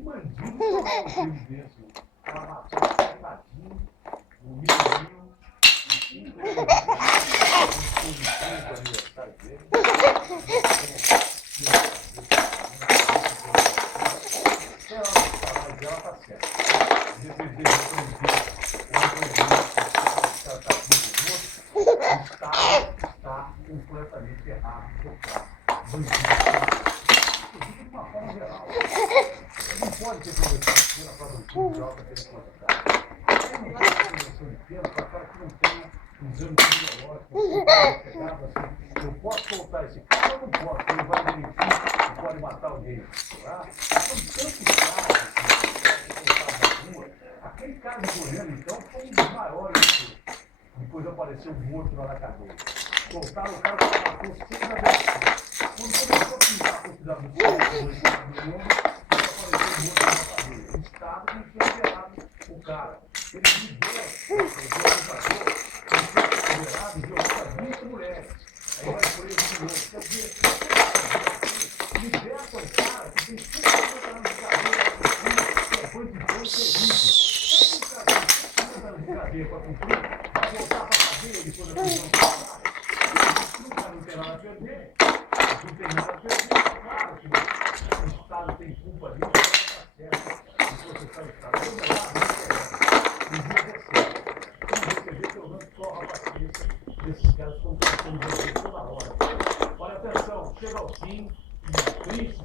bandido tomar um filme desse. Ela matou o tadinho, o menino, aniversário dele. Mas ela tá certa. Está completamente errado. De uma forma geral. Não pode ter conversação para bandido de alta periculosidade. Não pode ter conversação de pena para cara que não tenha um exame criminológico. Eu posso soltar esse cara ou não posso? Ele vai mentir e pode matar alguém. Tá? São tantos casos que na rua. Aquele caso de Goiânia, então, foi um dos maiores. Depois apareceu morto lá na cadeia. Soltaram o cara que matou 6 vezes. Quando começou a pintar a possibilidade do Estado do mundo, apareceu morto na cadeia. O Estado não tinha liberado o cara. Ele liberou o liberado e violou 20 mulheres. Aí vai preso de novo. Quer dizer, liberta o cara que tem 50 anos de cadeia, que é bandido terrível. Esse cara tem 50 anos de cadeia para cumprir, vai voltar para a cadeia depois da prisão passada. Não tem nada a perder. Não tem nada a perder. Claro que o Estado tem culpa disso, está certo. Se você está no Estado, todo lado, não receber pelo menos só a paciência desses caras que estão tentando resolver toda hora. Olha, atenção, chega ao fim, triste